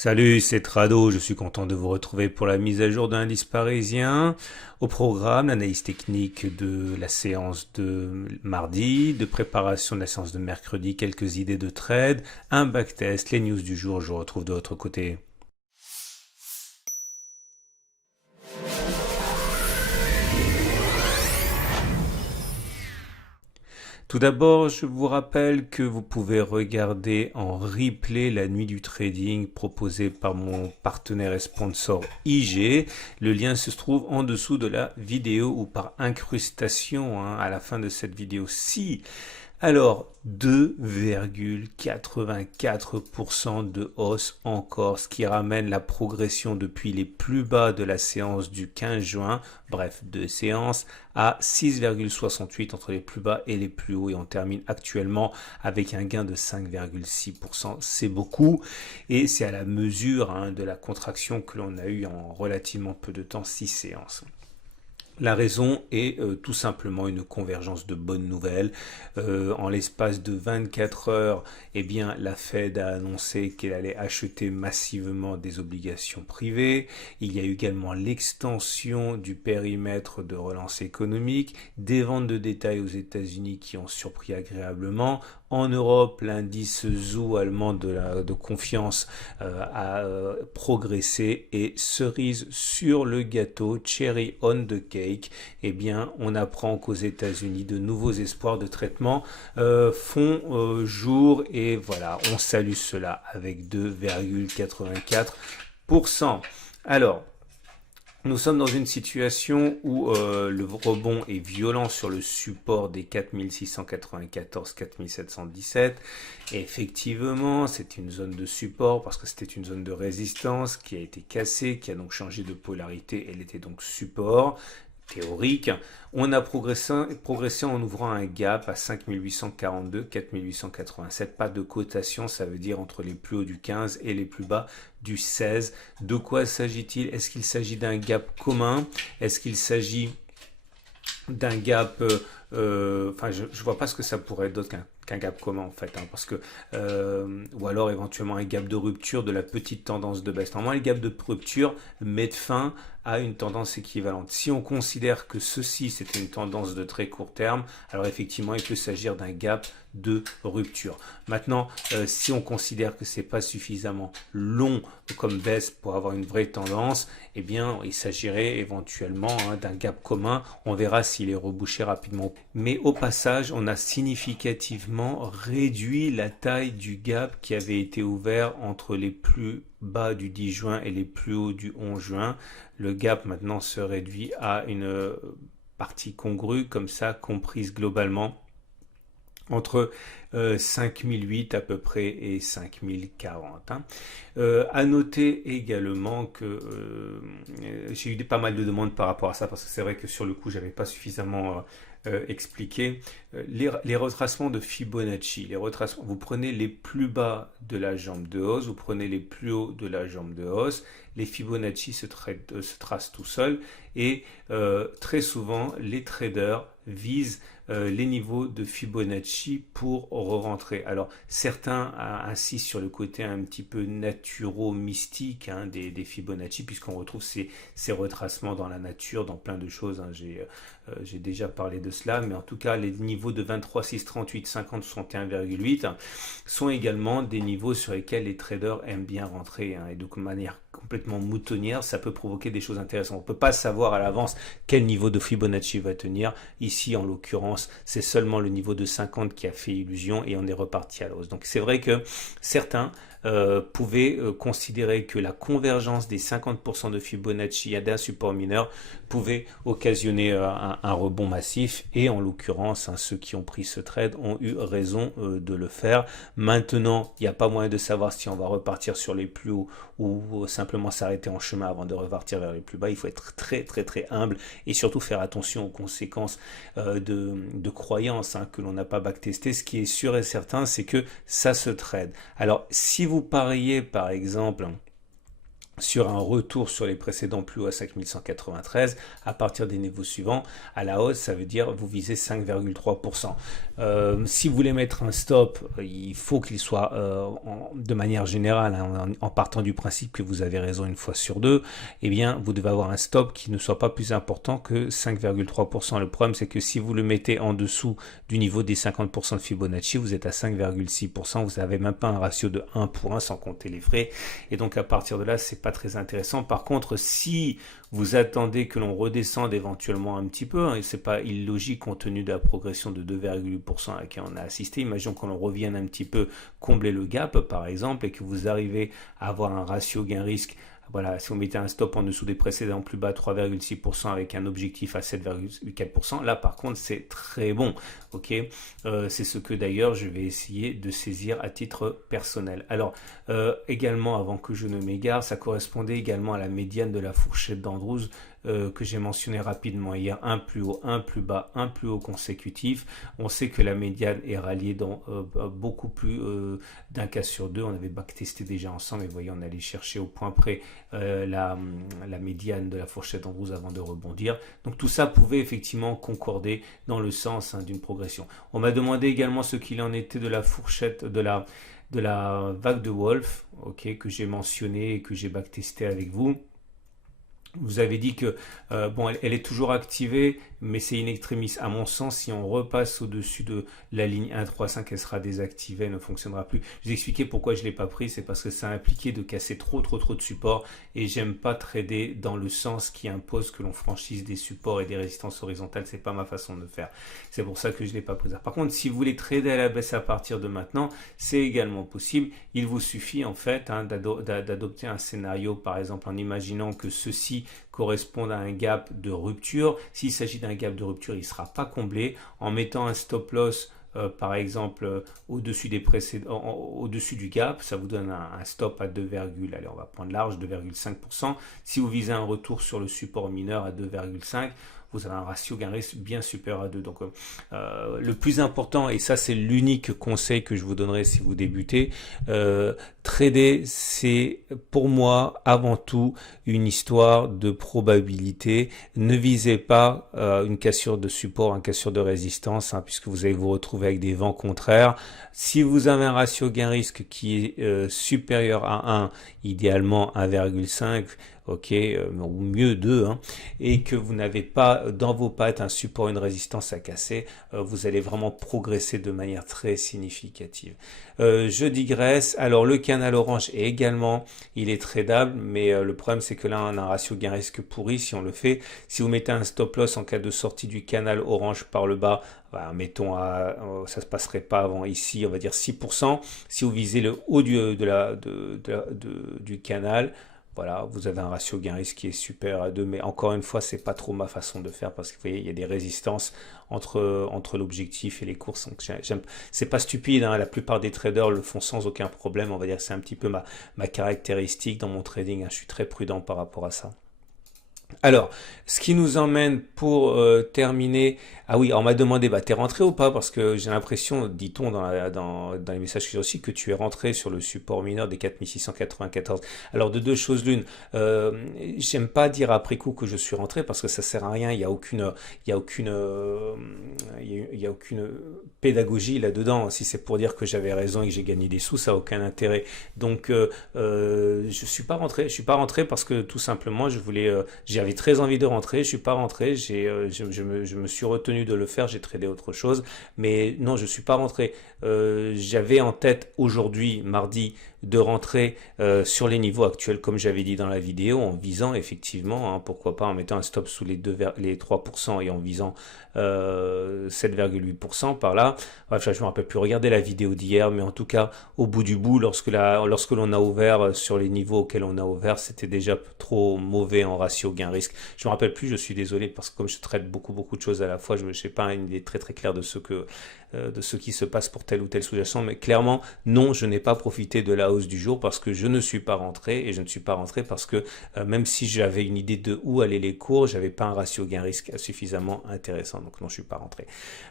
Salut, c'est Trado, je suis content de vous retrouver pour la mise à jour d'un indice parisien. Au programme, l'analyse technique de la séance de mardi, de préparation de la séance de mercredi, quelques idées de trade, un backtest, les news du jour, je vous retrouve de l'autre côté. Tout d'abord, je vous rappelle que vous pouvez regarder en replay la nuit du trading proposée par mon partenaire et sponsor IG. Le lien se trouve en dessous de la vidéo ou par incrustation à la fin de cette vidéo-ci. Alors, 2,84% de hausse encore, ce qui ramène la progression depuis les plus bas de la séance du 15 juin, bref, deux séances, à 6,68 entre les plus bas et les plus hauts. Et on termine actuellement avec un gain de 5,6%. C'est beaucoup et c'est à la mesure de la contraction que l'on a eue en relativement peu de temps, 6 séances. La raison est tout simplement une convergence de bonnes nouvelles. En l'espace de 24 heures, eh bien, la Fed a annoncé qu'elle allait acheter massivement des obligations privées. Il y a eu également l'extension du périmètre de relance économique, des ventes de détail aux États-Unis qui ont surpris agréablement. En Europe, l'indice ZOO allemand de confiance a progressé et cerise sur le gâteau, cherry on the cake, eh bien, on apprend qu'aux États-Unis, de nouveaux espoirs de traitement font jour et voilà, on salue cela avec 2,84%. Alors, nous sommes dans une situation où le rebond est violent sur le support des 4694-4717. Et effectivement, c'est une zone de support parce que c'était une zone de résistance qui a été cassée, qui a donc changé de polarité. Elle était donc support théorique. On a progressé en ouvrant un gap à 5842, 4887. Pas de cotation, ça veut dire entre les plus hauts du 15 et les plus bas du 16. De quoi s'agit-il? Est-ce qu'il s'agit d'un gap commun? Est-ce qu'il s'agit d'un gap enfin, je ne vois pas ce que ça pourrait être d'autre qu'un gap commun en fait, parce que ou alors éventuellement un gap de rupture de la petite tendance de baisse. Normalement, les gaps de rupture mettent fin à une tendance équivalente. Si on considère que ceci c'était une tendance de très court terme, alors effectivement il peut s'agir d'un gap de rupture. Maintenant, si on considère que c'est pas suffisamment long comme baisse pour avoir une vraie tendance, eh bien il s'agirait éventuellement d'un gap commun. On verra s'il est rebouché rapidement. Mais au passage, on a significativement réduit la taille du gap qui avait été ouvert entre les plus bas du 10 juin et les plus hauts du 11 juin. Le gap maintenant se réduit à une partie congrue, comme ça, comprise globalement entre 5008 à peu près et 5040. À noter également que j'ai eu pas mal de demandes par rapport à ça, parce que c'est vrai que sur le coup, j'avais pas suffisamment expliqué. Les retracements de Fibonacci, vous prenez les plus bas de la jambe de hausse, vous prenez les plus hauts de la jambe de hausse, les Fibonacci se tracent tout seuls et très souvent les traders visent les niveaux de Fibonacci pour re-rentrer. Alors certains insistent sur le côté un petit peu naturo-mystique des Fibonacci, puisqu'on retrouve ces retracements dans la nature, dans plein de choses. J'ai déjà parlé de cela, mais en tout cas les niveaux de 23, 6, 38, 50, 61,8 sont également des niveaux sur lesquels les traders aiment bien rentrer, et donc de manière complètement moutonnière, ça peut provoquer des choses intéressantes. On ne peut pas savoir à l'avance quel niveau de Fibonacci va tenir. Ici, en l'occurrence, c'est seulement le niveau de 50 qui a fait illusion et on est reparti à la hausse. Donc c'est vrai que certains pouvaient considérer que la convergence des 50% de Fibonacci à d'un support mineur pouvait occasionner un rebond massif, et en l'occurrence ceux qui ont pris ce trade ont eu raison de le faire. Maintenant, il n'y a pas moyen de savoir si on va repartir sur les plus hauts ou simplement s'arrêter en chemin avant de repartir vers les plus bas. Il faut être très très très humble et surtout faire attention aux conséquences de croyances que l'on n'a pas backtesté. Ce qui est sûr et certain, c'est que ça se trade. Alors si vous pariez par exemple sur un retour sur les précédents plus hauts à 5193, à partir des niveaux suivants, à la hausse, ça veut dire vous visez 5,3%. Si vous voulez mettre un stop, il faut qu'il soit de manière générale, hein, en partant du principe que vous avez raison une fois sur deux, eh bien vous devez avoir un stop qui ne soit pas plus important que 5,3%. Le problème c'est que si vous le mettez en dessous du niveau des 50% de Fibonacci, vous êtes à 5,6%, vous n'avez même pas un ratio de 1 pour 1 sans compter les frais, et donc à partir de là, c'est pas très intéressant. Par contre, si vous attendez que l'on redescende éventuellement un petit peu, hein, et c'est pas illogique compte tenu de la progression de 2,8% à laquelle on a assisté, imaginons qu'on revienne un petit peu combler le gap par exemple, et que vous arrivez à avoir un ratio gain-risque. Voilà, si vous mettez un stop en dessous des précédents plus bas, 3,6% avec un objectif à 7,4%, là par contre c'est très bon, ok. C'est ce que d'ailleurs je vais essayer de saisir à titre personnel. Alors également, avant que je ne m'égare, ça correspondait également à la médiane de la fourchette d'Andrews que j'ai mentionné rapidement hier, un plus haut, un plus bas, un plus haut consécutif. On sait que la médiane est ralliée dans beaucoup plus d'un cas sur deux. On avait backtesté déjà ensemble et vous voyez, on allait chercher au point près la médiane de la fourchette Andrews avant de rebondir. Donc tout ça pouvait effectivement concorder dans le sens, hein, d'une progression. On m'a demandé également ce qu'il en était de la fourchette, de la vague de Wolf, ok, que j'ai mentionné et que j'ai backtesté avec vous. Vous avez dit que bon, elle est toujours activée, mais c'est in extremis. À mon sens, si on repasse au-dessus de la ligne 1,35, elle sera désactivée, elle ne fonctionnera plus. Je vous ai expliqué pourquoi je ne l'ai pas pris, c'est parce que ça impliquait de casser trop de supports et j'aime pas trader dans le sens qui impose que l'on franchisse des supports et des résistances horizontales. C'est pas ma façon de faire. C'est pour ça que je ne l'ai pas pris. Par contre, si vous voulez trader à la baisse à partir de maintenant, c'est également possible. Il vous suffit en fait, hein, d'adopter un scénario, par exemple en imaginant que ceci correspondent à un gap de rupture. S'il s'agit d'un gap de rupture, il ne sera pas comblé. En mettant un stop loss, par exemple, au-dessus des précédents, au-dessus du gap, ça vous donne un stop à 2, allez, on va prendre large, 2,5%. Si vous visez un retour sur le support mineur à 2,5%, vous avez un ratio gain-risque bien supérieur à 2. Donc le plus important, et ça c'est l'unique conseil que je vous donnerai si vous débutez, trader, c'est pour moi avant tout une histoire de probabilité. Ne visez pas une cassure de support, une cassure de résistance, hein, puisque vous allez vous retrouver avec des vents contraires. Si vous avez un ratio gain-risque qui est supérieur à 1, idéalement 1,5, ok, ou mieux 2, hein, et que vous n'avez pas dans vos pattes un support, une résistance à casser, vous allez vraiment progresser de manière très significative. Je digresse. Alors le canal orange est également, il est tradable, mais le problème c'est que là on a un ratio gain-risque pourri si on le fait. Si vous mettez un stop loss en cas de sortie du canal orange par le bas, bah, mettons ça se passerait pas avant ici, on va dire 6%. Si vous visez le haut du canal, voilà, vous avez un ratio gain-risque qui est supérieur à 2, mais encore une fois, c'est pas trop ma façon de faire parce que vous voyez, il y a des résistances entre l'objectif et les courses. Donc, c'est pas stupide, hein, la plupart des traders le font sans aucun problème. On va dire que c'est un petit peu ma caractéristique dans mon trading, hein, je suis très prudent par rapport à ça. Alors, ce qui nous emmène pour terminer. Ah oui, on m'a demandé, bah t'es rentré ou pas? Parce que j'ai l'impression, dit-on dans les messages que j'ai reçus, que tu es rentré sur le support mineur des 4694. Alors de deux choses l'une, j'aime pas dire après coup que je suis rentré parce que ça sert à rien. Il y a aucune pédagogie là-dedans. Si c'est pour dire que j'avais raison et que j'ai gagné des sous, ça a aucun intérêt. Donc je suis pas rentré. Je suis pas rentré parce que tout simplement j'avais très envie de rentrer. Je suis pas rentré. Je me suis retenu de le faire, j'ai tradé autre chose, mais non, je suis pas rentré. J'avais en tête aujourd'hui, mardi, de rentrer sur les niveaux actuels, comme j'avais dit dans la vidéo, en visant effectivement, hein, pourquoi pas en mettant un stop sous les 3% et en visant 7,8% par là. Bref, je me rappelle plus regarder la vidéo d'hier, mais en tout cas, au bout du bout, lorsque l'on a ouvert sur les niveaux auxquels on a ouvert, c'était déjà trop mauvais en ratio gain-risque. Je me rappelle plus, je suis désolé, parce que comme je traite beaucoup de choses à la fois, je n'ai pas une idée très claire de ce qui se passe pour tel ou tel sous-jacent, mais clairement, non, je n'ai pas profité de la la hausse du jour parce que je ne suis pas rentré, et je ne suis pas rentré parce que même si j'avais une idée de où allaient les cours, j'avais pas un ratio gain-risque suffisamment intéressant, donc non, je suis pas rentré.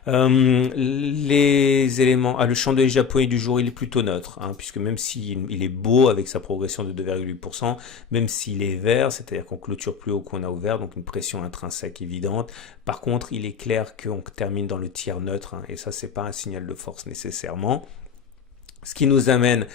Les éléments, le chandelier japonais du jour, il est plutôt neutre, hein, puisque même s'il est beau avec sa progression de 2,8%, même s'il est vert, c'est-à-dire qu'on clôture plus haut qu'on a ouvert, donc une pression intrinsèque évidente. Par contre, il est clair qu'on termine dans le tiers neutre, hein, et ça, c'est pas un signal de force nécessairement. Ce qui nous amène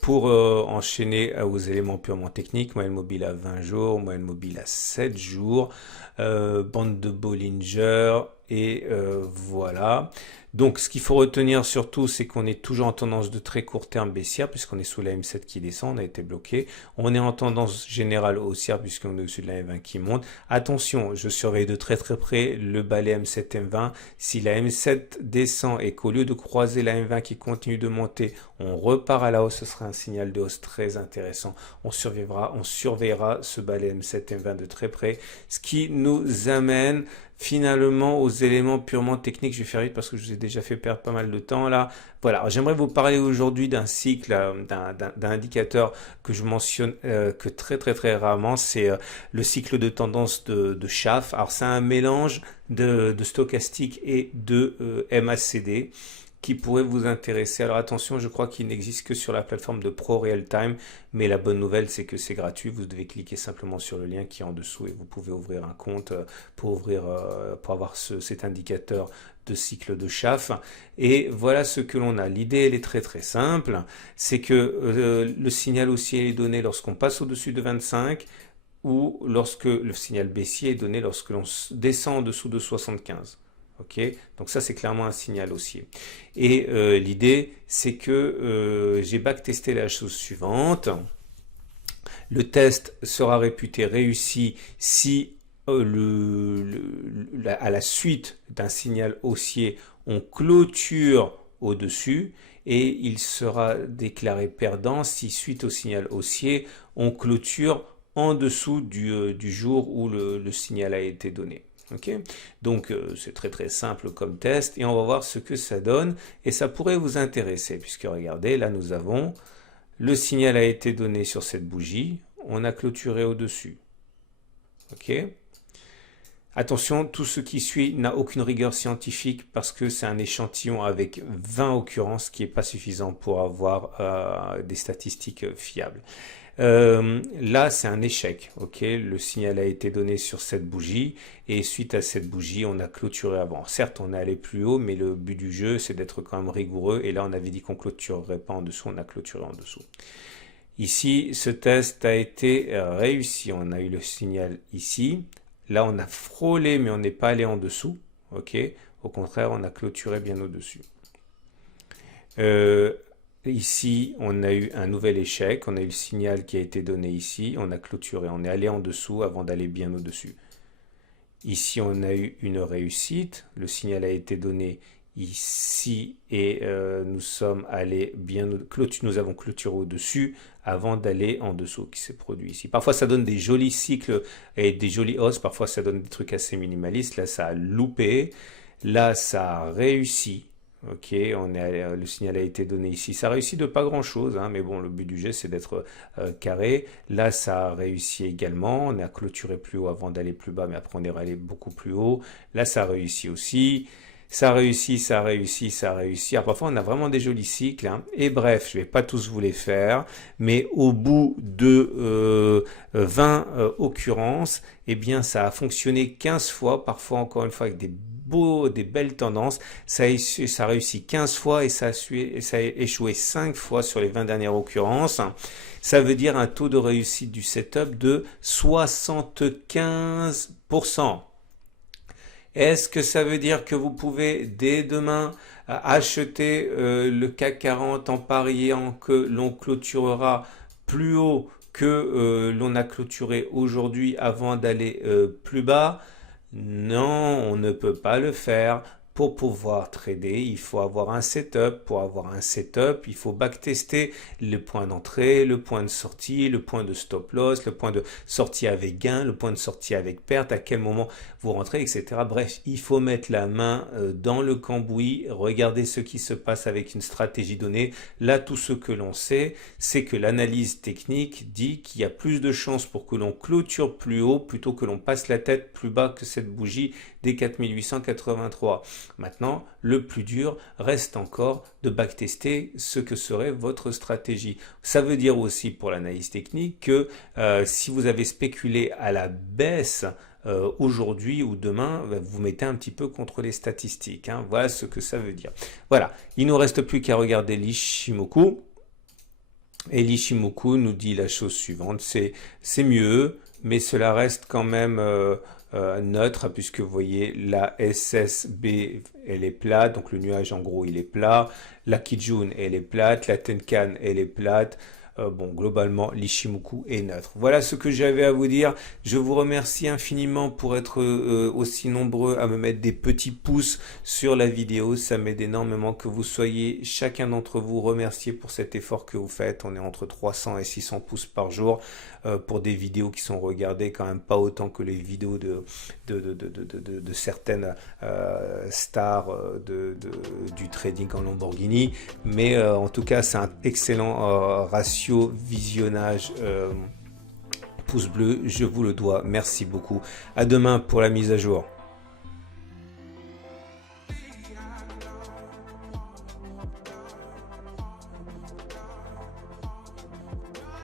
pour enchaîner aux éléments purement techniques, moyenne mobile à 20 jours, moyenne mobile à 7 jours, bande de Bollinger, et voilà. Donc ce qu'il faut retenir surtout, c'est qu'on est toujours en tendance de très court terme baissière, puisqu'on est sous la M7 qui descend, on a été bloqué. On est en tendance générale haussière, puisqu'on est au-dessus de la M20 qui monte. Attention, je surveille de très très près le balai M7 M20. Si la M7 descend et qu'au lieu de croiser la M20 qui continue de monter, on repart à la hausse, ce sera un signal de hausse très intéressant. On surveillera ce balai M7 M20 de très près, ce qui nous amène finalement aux éléments purement techniques. Je vais faire vite parce que je vous ai déjà fait perdre pas mal de temps là. Voilà, j'aimerais vous parler aujourd'hui d'un cycle, d'un indicateur que je mentionne que très très très rarement, c'est le cycle de tendance de Schaff. Alors c'est un mélange de stochastique et de MACD qui pourrait vous intéresser. Alors attention, je crois qu'il n'existe que sur la plateforme de Pro Real Time, mais la bonne nouvelle c'est que c'est gratuit. Vous devez cliquer simplement sur le lien qui est en dessous et vous pouvez ouvrir un compte pour avoir cet indicateur de cycle de Schaff. Et voilà ce que l'on a. L'idée elle est très très simple, c'est que le signal haussier est donné lorsqu'on passe au-dessus de 25, ou lorsque le signal baissier est donné lorsque l'on descend en dessous de 75. Ok, donc ça c'est clairement un signal haussier. Et l'idée c'est que j'ai backtesté la chose suivante. Le test sera réputé réussi si à la suite d'un signal haussier on clôture au-dessus, et il sera déclaré perdant si suite au signal haussier on clôture en dessous du jour où le signal a été donné. Okay, donc c'est très très simple comme test et on va voir ce que ça donne, et ça pourrait vous intéresser puisque regardez, là nous avons le signal a été donné sur cette bougie, on a clôturé au-dessus. Ok, attention, tout ce qui suit n'a aucune rigueur scientifique parce que c'est un échantillon avec 20 occurrences qui n'est pas suffisant pour avoir des statistiques fiables. Là c'est un échec, ok, le signal a été donné sur cette bougie et suite à cette bougie on a clôturé avant. Certes on est allé plus haut, mais le but du jeu c'est d'être quand même rigoureux, et là on avait dit qu'on clôturerait pas en dessous, on a clôturé en dessous. Ici ce test a été réussi, on a eu le signal ici, là on a frôlé mais on n'est pas allé en dessous, ok, au contraire on a clôturé bien au dessus. Ici, on a eu un nouvel échec, on a eu le signal qui a été donné ici, on a clôturé, on est allé en dessous avant d'aller bien au-dessus. Ici, on a eu une réussite, le signal a été donné ici et nous sommes allés bien, nous avons clôturé au-dessus avant d'aller en dessous, qui s'est produit ici. Parfois, ça donne des jolis cycles et des jolies hausses, parfois ça donne des trucs assez minimalistes. Là, ça a loupé, là, ça a réussi. Ok, le signal a été donné ici. Ça réussit de pas grand chose, hein, mais bon, le but du jeu c'est d'être carré. Là, ça a réussi également. On a clôturé plus haut avant d'aller plus bas, mais après on est allé beaucoup plus haut. Là, ça a réussi aussi. Ça réussit, ça réussit, ça réussit. Alors, parfois, on a vraiment des jolis cycles, hein. Et bref, je vais pas tous vous les faire, mais au bout de 20 occurrences, eh bien, ça a fonctionné 15 fois, parfois encore une fois avec des belles tendances. Ça a réussi 15 fois et ça a échoué 5 fois sur les 20 dernières occurrences. Ça veut dire un taux de réussite du setup de 75%. Est-ce que ça veut dire que vous pouvez dès demain acheter le CAC 40 en pariant que l'on clôturera plus haut que l'on a clôturé aujourd'hui avant d'aller plus bas? Non, on ne peut pas le faire. pour pouvoir trader, il faut avoir un setup. Pour avoir un setup, il faut backtester le point d'entrée, le point de sortie, le point de stop loss, le point de sortie avec gain, le point de sortie avec perte, à quel moment vous rentrez, etc. Bref, il faut mettre la main dans le cambouis, regarder ce qui se passe avec une stratégie donnée. Là, tout ce que l'on sait, c'est que l'analyse technique dit qu'il y a plus de chances pour que l'on clôture plus haut plutôt que l'on passe la tête plus bas que cette bougie des 4883. Maintenant, le plus dur reste encore de backtester ce que serait votre stratégie. Ça veut dire aussi pour l'analyse technique que si vous avez spéculé à la baisse aujourd'hui ou demain, vous mettez un petit peu contre les statistiques. Hein. Voilà ce que ça veut dire. Voilà, il ne nous reste plus qu'à regarder l'Ishimoku. Et l'Ishimoku nous dit la chose suivante, c'est mieux, mais cela reste quand même neutre, puisque vous voyez la SSB elle est plate, donc le nuage en gros il est plat, la Kijun elle est plate, la Tenkan elle est plate. Bon, globalement, l'Ishimoku est neutre. Voilà ce que j'avais à vous dire. Je vous remercie infiniment pour être aussi nombreux à me mettre des petits pouces sur la vidéo. Ça m'aide énormément que vous soyez, chacun d'entre vous, remerciés pour cet effort que vous faites. On est entre 300 et 600 pouces par jour pour des vidéos qui sont regardées quand même pas autant que les vidéos de certaines stars du trading en Lamborghini. Mais en tout cas, c'est un excellent ratio visionnage pouce bleu, je vous le dois. Merci beaucoup. À demain pour la mise à jour.